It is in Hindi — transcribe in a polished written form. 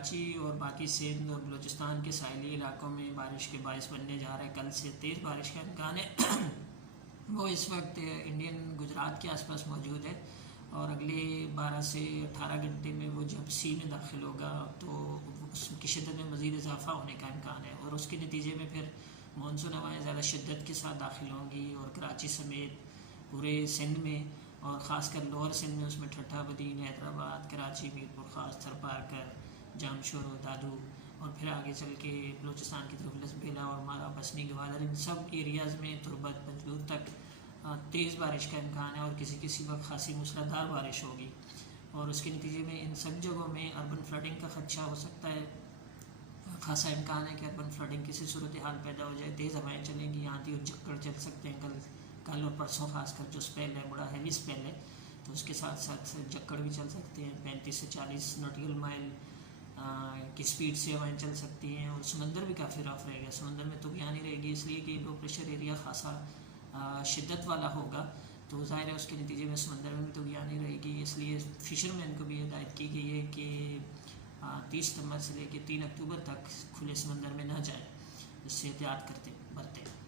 कराची और बाकी सिंध और बलूचिस्तान के साहिली इलाकों में बारिश के बायस बनने जा रहा है। कल से तेज़ बारिश का इम्कान है वो इस वक्त इंडियन गुजरात के आसपास मौजूद है और अगले 12 से 18 घंटे में वो जब सी में दाखिल होगा तो उसकी शिद्दत में मज़ीद इजाफा होने का इम्कान है और उसके नतीजे में फिर मानसून हवाएँ ज़्यादा शिद्दत के साथ दाखिल होंगी और कराची समेत पूरे सिंध में और ख़ासकर लोअर सिंध में उसमें ठट्ठा बदीन, हैदराबाद, कराची, मीरपुर खास, थरपारकर, जामशोर और दादू और फिर आगे चल के बलूचिस्तान की तरफ लसबेला और मारा, बसनी, गवादर, इन सब एरियाज़ में तुरबत पंजलूर तक तेज़ बारिश का इम्कान है और किसी वक्त खासी मूसलाधार बारिश होगी और उसके नतीजे में इन सब जगहों में अर्बन फ्लडिंग का ख़दशा हो सकता है। खासा इम्कान है कि अर्बन फ्लडिंग किसी सूरत हाल पैदा हो जाए। तेज़ हवाएँ चलेंगी, आंधी और झक्कड़ चल सकते हैं कल और परसों, खासकर जो स्पेल है बड़ा हैवी स्पेल है तो उसके साथ साथ झक्कड़ भी चल सकते हैं। 35 से 40 नॉटिकल माइल की स्पीड से हवाएँ चल सकती हैं और समंदर भी काफ़ी रफ रहेगा। समंदर में तूफ़ानी रहेगी इसलिए कि लो प्रेशर एरिया खासा शिद्दत वाला होगा तो ज़ाहिर है उसके नतीजे में समंदर में भी तूफ़ानी रहेगी। इसलिए फ़िशरमैन को भी हिदायत की गई है कि 30 सितंबर से लेकर 3 अक्टूबर तक खुले समंदर में न जाएं, इससे एहतियात बरतें।